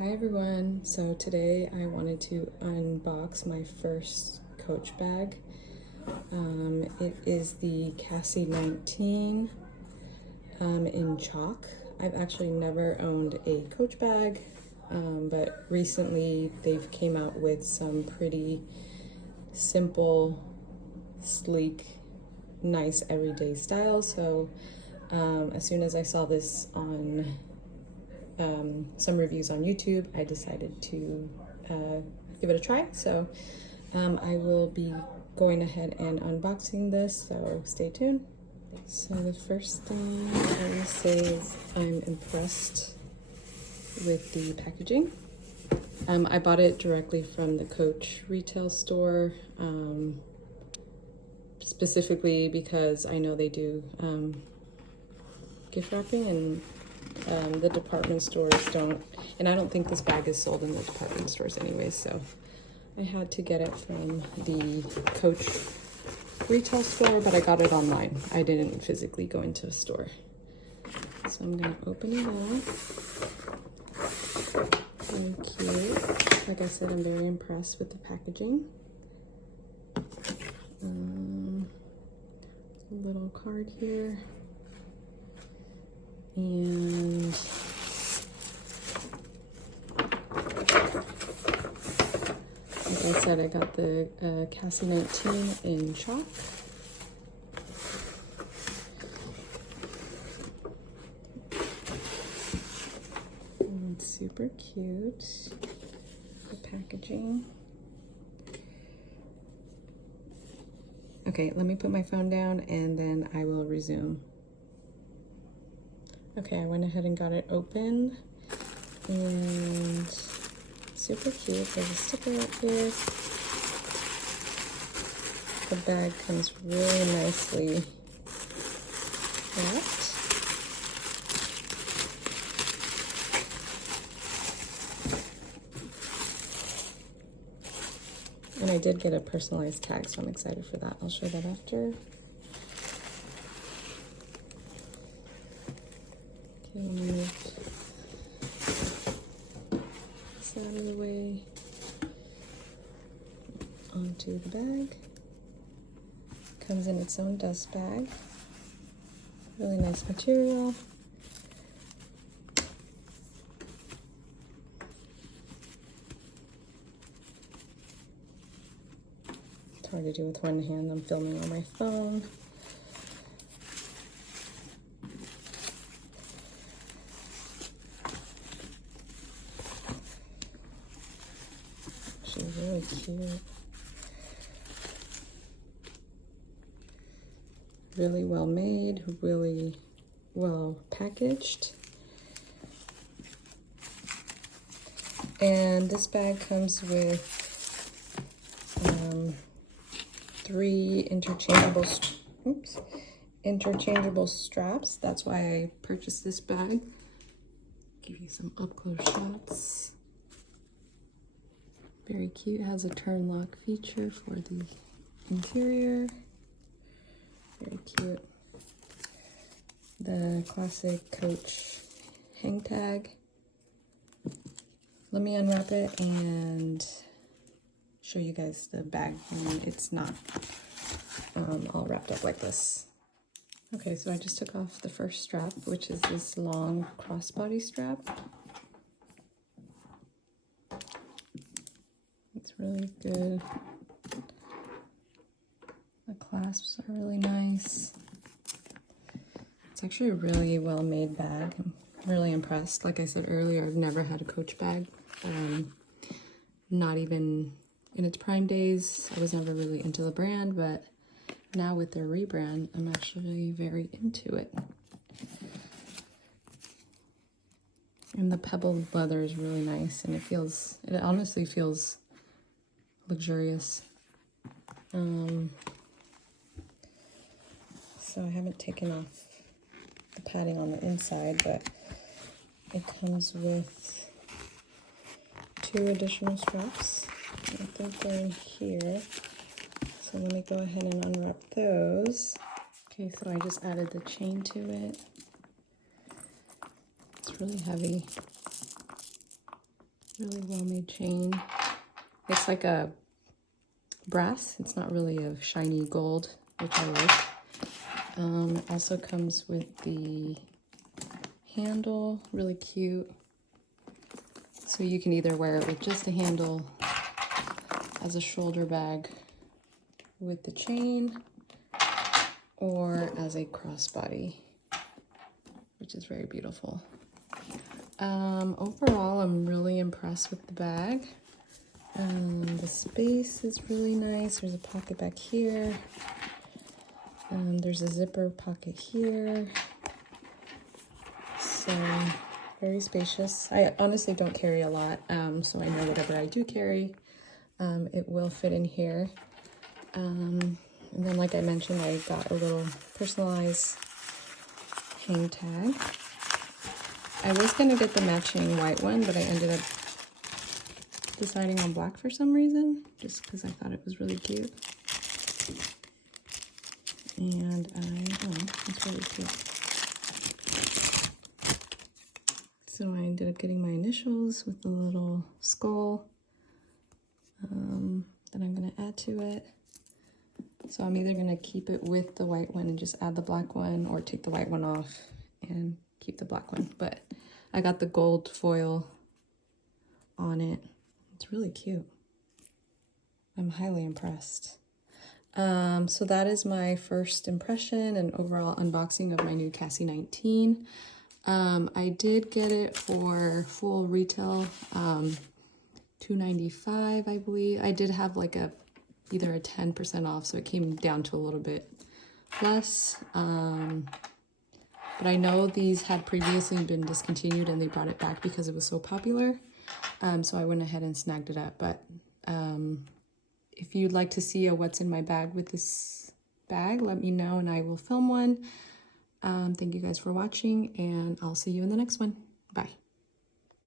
Hi everyone, so today I wanted to unbox my first Coach bag. It is the Cassie 19 in chalk. I've actually never owned a Coach bag, but recently they've came out with some pretty simple, sleek, nice everyday style. So as soon as I saw this on some reviews on YouTube, I decided to give it a try. So I will be going ahead and unboxing this, so stay tuned. So the first thing I will say is I'm impressed with the packaging. I bought it directly from the Coach retail store, specifically because I know they do gift wrapping, and the department stores don't, and I don't think this bag is sold in the department stores anyways, so I had to get it from the Coach retail store, but I got it online. I didn't physically go into a store. So I'm gonna open it up. Very cute. Like I said, I'm very impressed with the packaging. A little card here. And like I said, I got the Cassie 19 in chalk. And it's super cute. The packaging. Okay, let me put my phone down and then I will resume. Okay, I went ahead and got it open, and super cute. There's a sticker up here. The bag comes really nicely wrapped. And I did get a personalized tag, so I'm excited for that. I'll show that after. Okay, let me move this out of the way. Onto the bag. Comes in its own dust bag. Really nice material. It's hard to do with one hand. I'm filming on my phone. She's really cute. Really well made, really well packaged. And this bag comes with 3 interchangeable straps. That's why I purchased this bag. Give you some up close shots. Very cute. It has a turn lock feature for the interior. Very cute. The classic Coach hang tag. Let me unwrap it and show you guys the bag when it's not all wrapped up like this. Okay, so I just took off the first strap, which is this long crossbody strap. It's really good. The clasps are really nice. It's actually a really well-made bag. I'm really impressed. Like I said earlier, I've never had a Coach bag. Not even in its prime days. I was never really into the brand, but now with their rebrand, I'm actually very into it. And the pebbled leather is really nice, and it honestly feels luxurious. So I haven't taken off the padding on the inside, but it comes with 2 additional straps. I think they're in here. So let me go ahead and unwrap those. Okay, so I just added the chain to it. It's really heavy. Really well-made chain. It's like a brass. It's not really a shiny gold, which I like. It also comes with the handle, really cute. So you can either wear it with just the handle as a shoulder bag with the chain, or as a crossbody, which is very beautiful. Overall, I'm really impressed with the bag. The space is really nice. There's a pocket back here. There's a zipper pocket here. So very spacious. I honestly don't carry a lot, so I know whatever I do carry, it will fit in here. And then, like I mentioned, I got a little personalized hang tag. I was gonna get the matching white one, but I ended up deciding on black for some reason, just because I thought it was really cute. And it's really cute. So I ended up getting my initials with a little skull that I'm gonna add to it. So I'm either gonna keep it with the white one and just add the black one, or take the white one off and keep the black one. But I got the gold foil on it. It's really cute. I'm highly impressed. So that is my first impression and overall unboxing of my new Cassie 19. I did get it for full retail, $2.95, I believe. I did have like either a 10% off, so it came down to a little bit less. But I know these had previously been discontinued and they brought it back because it was so popular. So I went ahead and snagged it up. But if you'd like to see a what's in my bag with this bag, let me know and I will film one. Thank you guys for watching, and I'll see you in the next one. Bye.